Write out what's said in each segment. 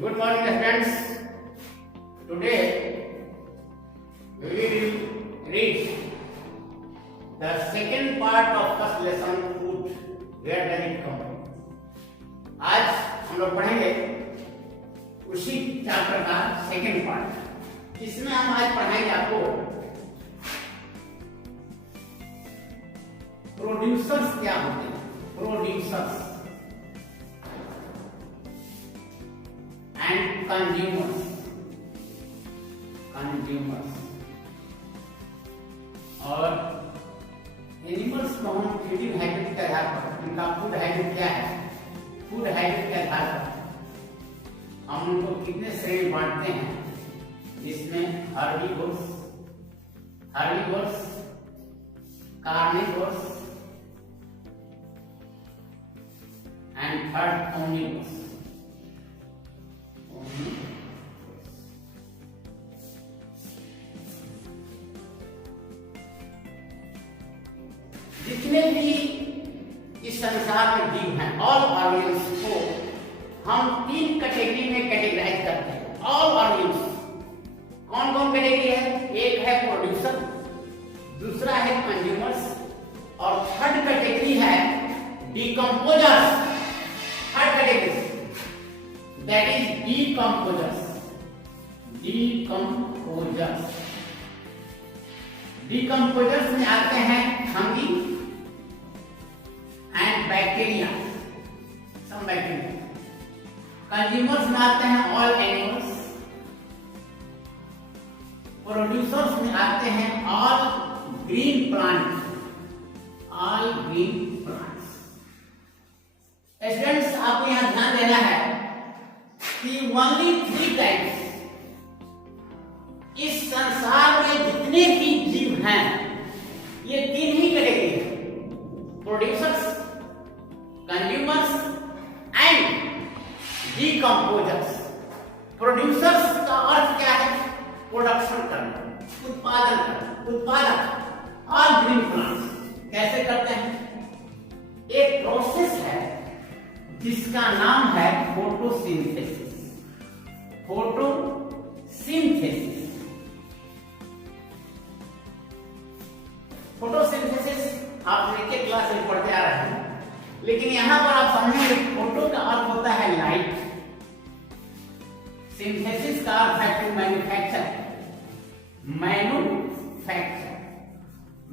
Good morning, friends. Today we will read the second part of first lesson, food. Where does it come from? आज हम लोग पढ़ेंगे उसी chapter का second part, जिसमें हम आज पढ़ाएंगे आपको प्रोड्यूसर्स क्या होते हैं, प्रोड्यूसर्स एंड कंज्यूमर्स। और एनिमल्स को हम फीडिंग हैबिट के आधार पर, उनका फूड हैबिट क्या है, फूड हैबिट के आधार पर हम उनको कितने श्रेणी बांटते हैं, जिसमें herbivores, carnivores and third omnivores. जितने भी इस संसार में जीव हैं, ऑल ऑर्गेन्स को हम तीन कैटेगरी में कैटेगराइज करते हैं। ऑल ऑर्गेन्स कौन कौन कैटेगरी है? एक है प्रोड्यूसर, दूसरा है कंज्यूमर्स, और थर्ड कैटेगरी है decomposers. Third category that is decomposers. Decomposers में आते हैं fungi and bacteria, some bacteria. Consumers में आते हैं ऑल एनिमल्स। प्रोड्यूसर्स में आते हैं all green plants, all green plants. Students, आपको यहां ध्यान देना है कि ओनली थ्री टाइप्स इस संसार में जितने भी जीव हैं, ये तीन ही कैटेगरी है, producers, consumers and decomposers. Producers का अर्थ क्या है? प्रोडक्शन करना, उत्पादन करना, उत्पादक। ऑल ग्रीन प्लांट्स कैसे करते हैं? एक प्रोसेस है जिसका नाम है फोटोसिंथेसिस। फोटोसिंथेसिस आप नीचे क्लास में पढ़ते आ रहे हैं, लेकिन यहां पर आप समझेंगे फोटो का अर्थ होता है लाइट, सिंथेसिस का अर्थ है टू मैन्युफैक्चर,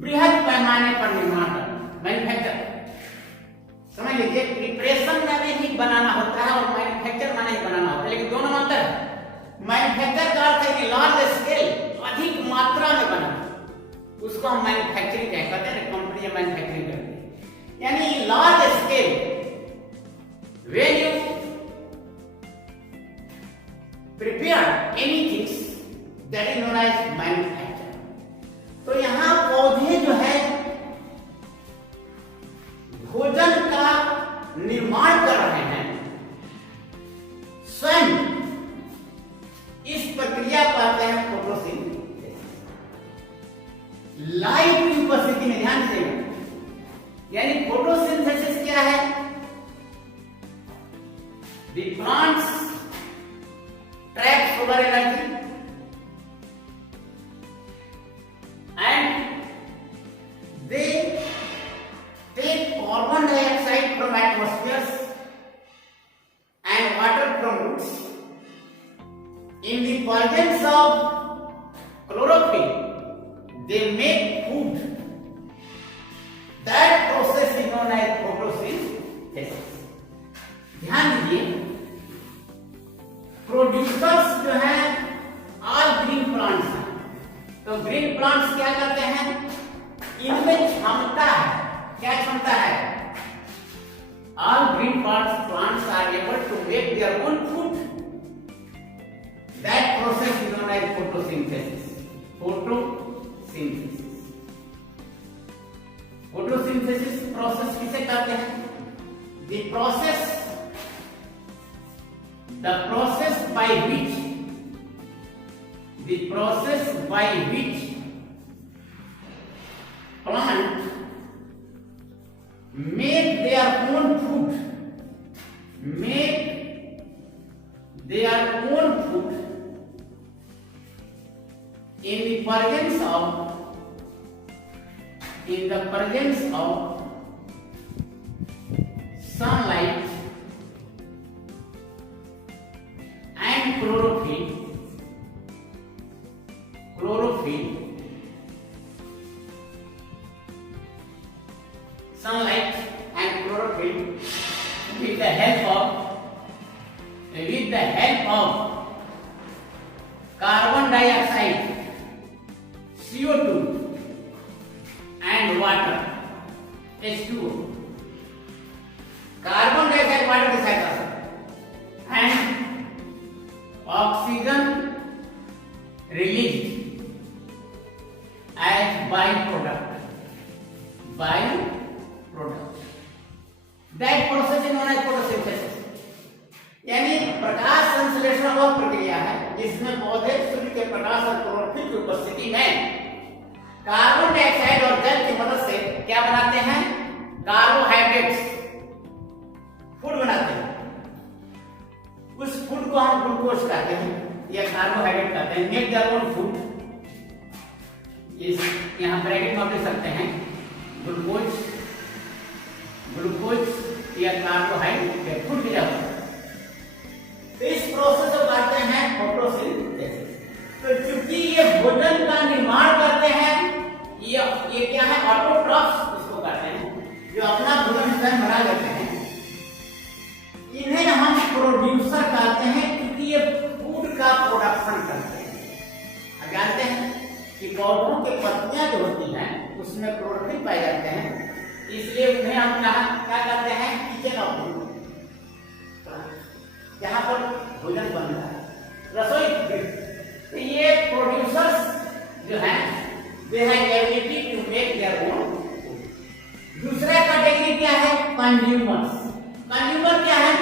बृहद पैमाने पर निर्माण करना, मैन्युफैक्चर। समझ लीजिए, प्रिपरेशन माने ही बनाना होता है और मैन्युफैक्चर माने ही बनाना होता है, लेकिन दोनों में अंतर है। मैन्युफैक्चर का अर्थ है कि लार्ज स्केल, अधिक मात्रा में बनाना, उसको हम मैन्युफैक्चरिंग कहते हैं। कंपनी मैन्युफैक्चरिंग करती है, यानी large scale when you prepare anything that is known as manufacture. तो यहां पौधे जो है भोजन का निर्माण कर रहे हैं, स्वयं इस प्रक्रिया को कहते हैं फोटोसिंथेसिस। लाइट की उपस्थिति में, ध्यान दीजिएगा, यानी फोटोसिंथेसिस क्या है? The plants trap solar energy and they take carbon dioxide from atmospheres and water from roots. In the presence of chlorophyll, they make food. That process is known as photosynthesis. ध्यान दीजिए, producers जो है all green plants हैं। तो green plants क्या करते हैं? इनमें क्षमता है, क्या क्षमता है? All green plants are able to make their own food. That process is known as photosynthesis. Photosynthesis process किसे कहते हैं? The process by which plant make their own food, make their own food in the presence of sunlight and chlorophyll sunlight and chlorophyll with the help of carbon dioxide, CO2 and water, H2O. Carbon dioxide, water के साथ and oxygen released as byproduct. That process is known as photosynthesis. यानी प्रकाश संश्लेषण वह प्रक्रिया है जिसमें पौधे सूर्य के प्रकाश और क्लोरोफिल की उपस्थिति में कार्बन डाइऑक्साइड और जल की मदद से क्या बनाते हैं? कार्बोहाइड्रेट्स, फूड बनाते हैं। उस फूड को हम ग्लूकोज कहते हैं या कार्बोहाइड्रेट कहते हैं। मेक देयर ओन फूड, इस यहाँ ब्रैकेट में आप लिख सकते हैं ग्लूकोज या कार्बोहाइड्रेट फूड दिया हुआ। तो इस प्रोसेस को कहते हैं फोटोसिंथेसिस। तो चूंकि ये भोजन का निर्माण करते हैं, ये क्या है? ऑटोट्रॉफ्स इसको कहते हैं, जो अपना भोजन स्वयं बना लेते हैं। इन्हें हम प्रोड्यूसर कहते हैं क्योंकि ये फूड का प्रोडक्शन करते हैं। आप जानते हैं कि पौधों के पत्तियां जो होती हैं उसमें क्लोरोफिल पाए जाते हैं, इसलिए उन्हें हम क्या कहते हैं? किचन ऑफ फूड, जहां पर भोजन बनता है, रसोई। तो ये प्रोड्यूसर्स जो हैं they have ability to make their own food. दूसरा कैटेगरी क्या है? कंज्यूमर्स। कंज्यूमर क्या है?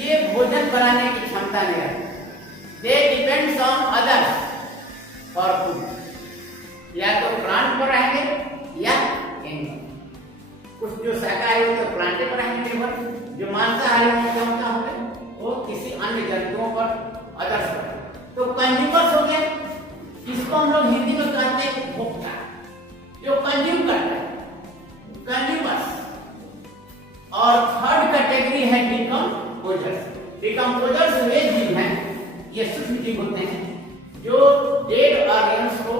ये भोजन बनाने की क्षमता नहीं रखते। They depends on others for food. या तो प्लांट पर रहेंगे या एनिमल। कुछ जो शाकाहारी होते हैं प्लांट पर रहेंगे निर्भर, जो मांसाहारी होते हैं वो किसी अन्य जंतुओं पर, अदर्स पर। तो कंज्यूमर्स हो गया, इसको हम लोग हिंदी में कहते हैं उपभोक्ता, जो कंज्यूम करता है, कंज्यूमर्स। और थर्ड कैटेगरी है डिकम्पोजर्स। डिकम्पोजर्स वे जीव हैं, ये सूक्ष्म जीव होते हैं जो डेड ऑर्गेन्स को,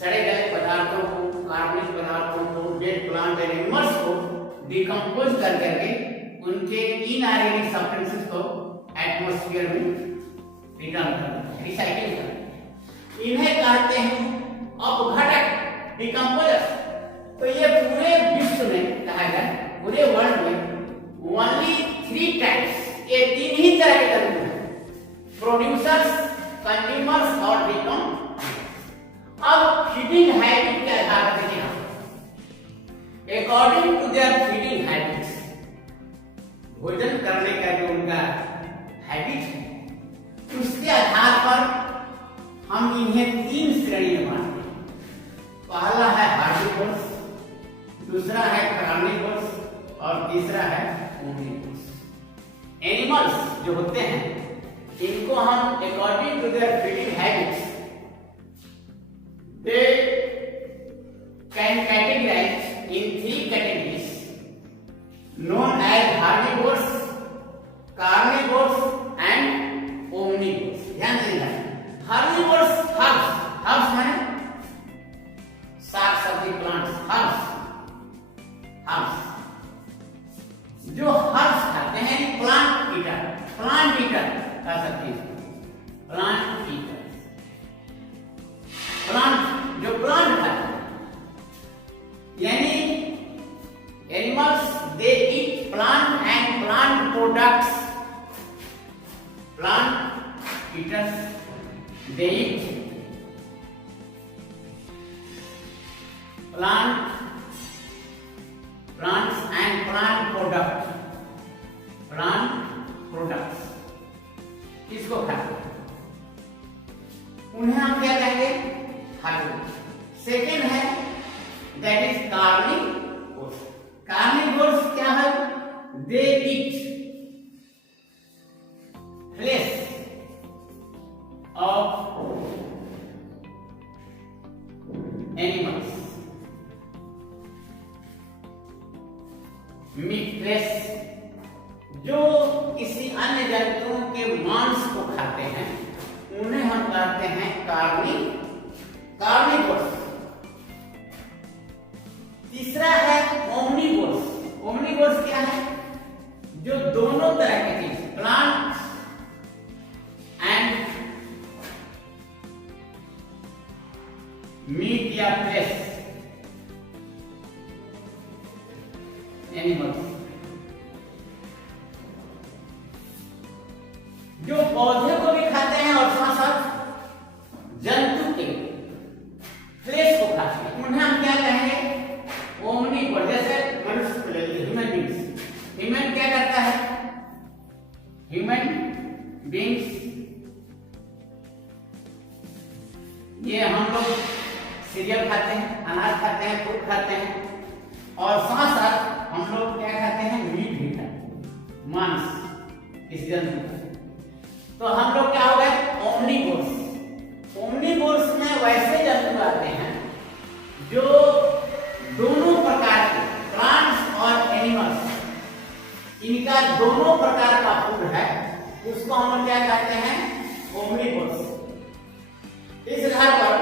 सड़े गले पदार्थों को, कार्बनिक पदार्थों को, डेड प्लांट एनिमल्स को डिकम्पोज कर करके उनके इनऑर्गेनिक सब्सटेंसेस को एटमॉस्फेयर में रिटर्न करते हैं, रिसाइकिल करते हैं। इन्हें कहते हैं अपघटक, डिकम्पोजर्स। तो ये पूरे विश्व में कहा जाए, पूरे वर्ल्ड में ओनली 3 टाइप्स, ये 3 ही तरह के जंतु हैं, प्रोड्यूसर्स, कंज्यूमर्स और डिकम्पोजर्स। अब फीडिंग हैबिट के आधार पर देखिए, according to their feeding habits, भोजन करने का जो उनका हैबिट है, उसके आधार पर हम इन्हें 3 श्रेणी में बांटते हैं। पहला है हार्बीवोर्स, दूसरा है कार्निवोर्स और तीसरा है ओमनिवोर्स। एनिमल्स जो होते हैं इनको हम according to their feeding habits they can categorize in 3 categories known as herbivores, carnivores and omnivores. ध्यान देना, herbivores, herbs माने साग सब्जी, प्लांट्स, herbs जो herbs खाते हैं, प्लांट ईटर कह सकते हैं, प्लांट ईटर। प्लांट जो प्लांट खाते हैं, यानी animals they eat plant and plant products. Plant eaters they eat plants and plant products इसको खाते हैं, उन्हें हम क्या कहेंगे? हार्बीवोर्स। सेकेंड है दैट इज कार्निवोर्स। कार्निवोर्स क्या है? दे ईट हैं कार्निवोर्स। तीसरा है ओमनिवोर्स। ओमनिवोर्स क्या है? जो दोनों तरह की चीज, प्लांट्स एंड मीट या फ्लेश एनिमल्स, जो पौधे को भी खाते हैं और साथ साथ जंतु के फ्लेश को खाते हैं, उन्हें हम क्या कहेंगे? ओमनिवोर। जैसे मनुष्य को ले लीजिए, ह्यूमन बींग्स। ह्यूमन क्या करता है? ह्यूमन बींग्स ये हम लोग सीरियल खाते हैं, अनाज खाते हैं, फ्रूट खाते हैं और साथ साथ हम लोग क्या खाते हैं? मीट भी खाते हैं, मांस इस जंतु का। तो हम लोग क्या हो गए? ओमनिवोर्स। ओमनिवोर्स में वैसे जंतु आते हैं जो दोनों प्रकार के प्लांट्स और एनिमल्स, इनका दोनों प्रकार का फूड है, उसको हम लोग क्या कहते हैं? ओमनिवोर्स। इस आधार पर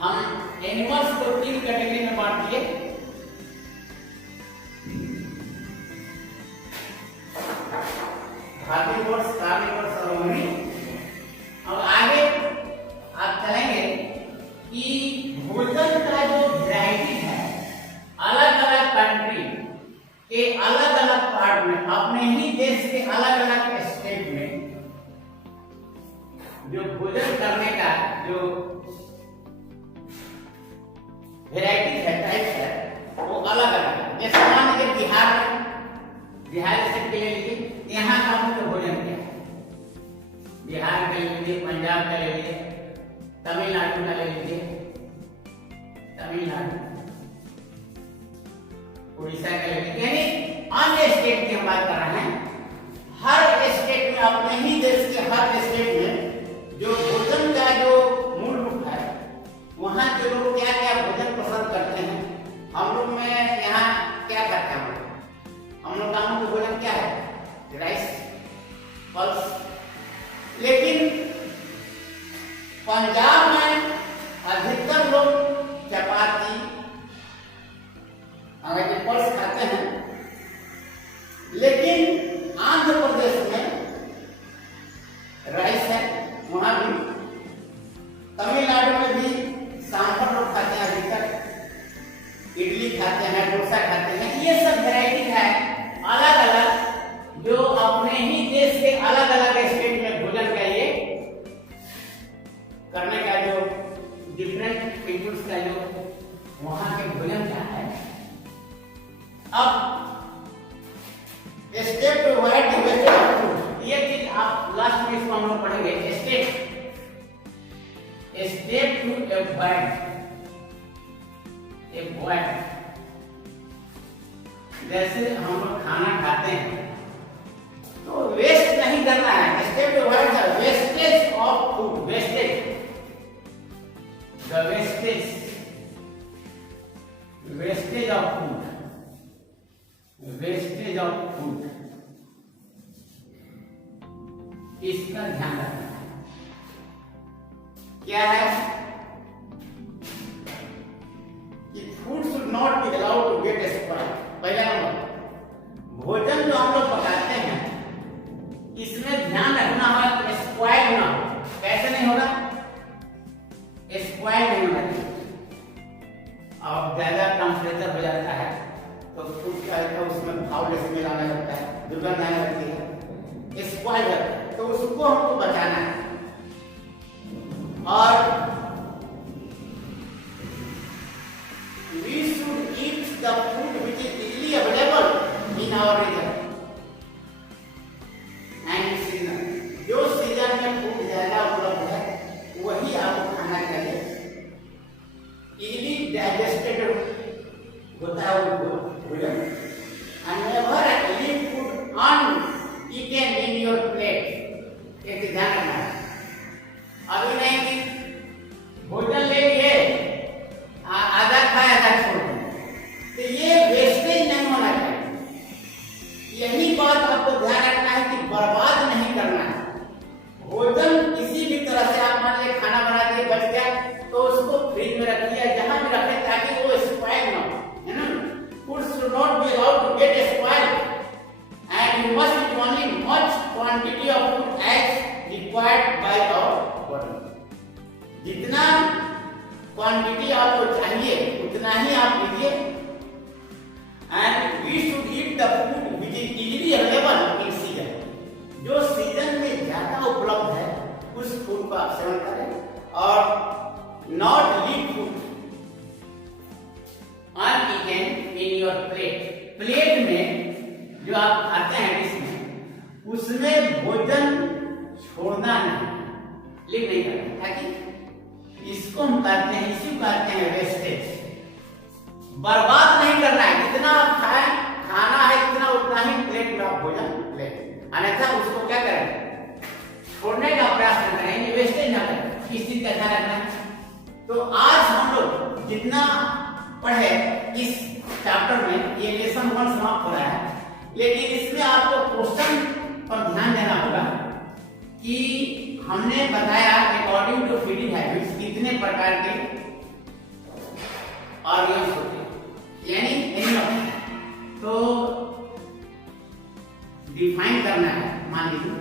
हम एनिमल्स को 3 कैटेगरी में बांट दिए। हार्बीवोर्स, कार्निवोर्स और ओमनी। अब आगे आप चलेंगे कि भोजन का जो वैरायटी है, अलग अलग कंट्री के अलग अलग पार्ट में, अपने ही देश के अलग अलग स्टेट में जो भोजन करने का जो वैरायटी है, टाइप है, वो अलग अलग है। जैसे मान लीजिए बिहार स्टेट के ले लीजिए, यहाँ का मुख्य भोजन क्या है? बिहार का ले लीजिए, पंजाब का ले लीजिए, तमिलनाडु का ले लीजिए, तमिलनाडु, उड़ीसा का ले लीजिए, यानी अन्य स्टेट की हम बात कर रहे हैं। हर स्टेट में, अपने ही देश के हर स्टेट में जो भोजन का जो मूल रूप है, वहाँ के लोग क्या क्या भोजन पसंद करते हैं। हम लोग में यहाँ क्या करते हैं? हम लोग का मुख्य भोजन क्या है? Rice, pulse. लेकिन पंजाब में अधिकतर लोग चपाती, अंग्रेजी पल्स खाते हैं। लेकिन आंध्र प्रदेश में राइस है, वहां भी। तमिलनाडु में भी सांभर लोग खाते हैं अधिकतर, इडली खाते हैं, डोसा खाते हैं। ये सब वैरायटी है अलग अलग, जो अपने ही देश के अलग अलग स्टेट में भोजन का ये करने का जो डिफरेंट पीपुल्स का जो वहां के भोजन क्या है। अब स्टेट वाइड वेजिटेबल फूड, ये चीज आप लास्ट में इसको हम लोग पढ़ेंगे। स्टेट टू अवॉइड, जैसे हम लोग खाना खाते हैं तो वेस्ट नहीं करना है। Step to avoid the wastage of food, wastage of food, इसका ध्यान रखना है। क्या है कि food should not be allowed to get spoiled. पहला नंबर, भोजन जो हम लोग पकाते हैं इसमें ध्यान रखना है कि स्पॉइल ना हो। कैसे नहीं होगा? स्पॉइल नहीं होना चाहिए। और ज्यादा टेम्परेचर हो जाता है तो फूड क्या है, उसमें फाउल स्मेल आने लगता है, दुर्गंध आने लगती है, स्पॉइल होता है। तो उसको हमको बचाना है। और बॉडी। जितना क्वांटिटी आपको चाहिए उतना ही आप लीजिए। And we should eat the food which is easily available in season. जो सीजन में ज्यादा उपलब्ध है उस फूड को आप सेवन करें और not leave food uneaten in your plate. Plate में जो आप खाते हैं इसमें उसमें भोजन छोड़ना नहीं, लीव नहीं करना, ताकि इसको हम कहते हैं, इसी को कहते हैं वेस्टेज। बर्बाद नहीं करना है, जितना आप खाएं, खाना है जितना उतना ही प्लेट में आप भोजन लें, अन्यथा उसको क्या करें, छोड़ने का प्रयास न करें, वेस्टेज ना करें। इस चीज का ध्यान रखना है। तो आज हम लोग जितना पढ़े इस चैप्टर में, ये लेसन 1 समाप्त हो रहा है, लेकिन इसमें आपको क्वेश्चन पर ध्यान देना होगा कि हमने बताया अकॉर्डिंग टू फीडिंग हैबिट्स कितने प्रकार के ऑर्गन्स होते हैं, यानी एनिमल। तो डिफाइन करना है, मान लीजिए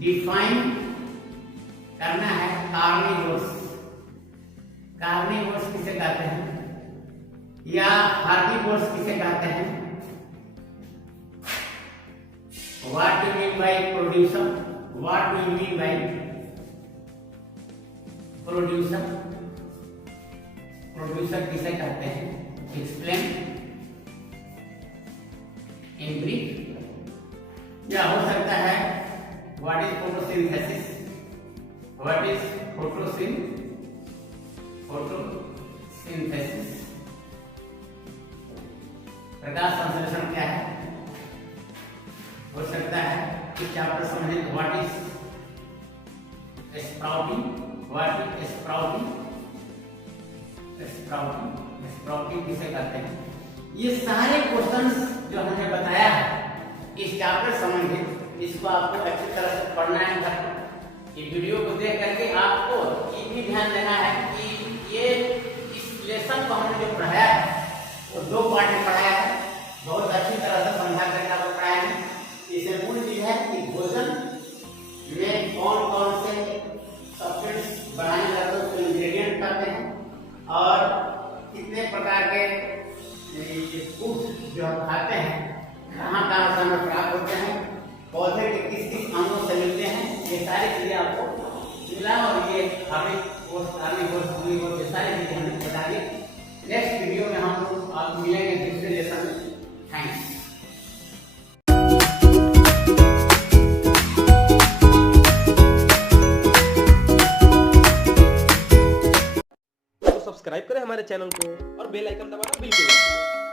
डिफाइन करना है कार्निवोर्स। कार्निवोर्स किसे कहते हैं या हार्बिवोर्स किसे कहते हैं? What do you mean by producer? What do you mean by producer? Producer किसे कहते हैं? Explain in brief। या हो सकता है what is photosynthesis? What is photosynthesis? प्रकाश संश्लेषण क्या है? हो सकता है कि चैप्टर समझे what is sprouting, what is sprouting, sprouting किसे कहते हैं? ये सारे क्वेश्चंस जो हमने बताया है इस चैप्टर संबंधित, इसको आपको अच्छी तरह से पढ़ना है घर पर। ये वीडियो को देख करके आपको ये भी ध्यान देना है कि ये इस लेसन को हमने जो पढ़ाया है वो 2 पार्ट में पढ़ाया है, बहुत अच्छी तरह से समझा करके आपको पढ़ाया है। इसे मूल चीज है कि भोजन में कौन कौन से सब्सटेंस बनाए जाते हैं, उसके इंग्रेडिएंट कहते हैं, और कितने प्रकार के फूड जो हम खाते हैं कहाँ कहाँ से हमें प्राप्त होते हैं, पौधे के किस किस अंगों से मिलते हैं, ये सारी चीजें आपको मिला। और ये हमें ये सारी चीजें हमें बता दी। नेक्स्ट वीडियो में हम लोग आप मिलेंगे दूसरे लेसन में। थैंक्स। सब्सक्राइब करें हमारे चैनल को और बेल आइकन दबाना बिल्कुल मत भूलें।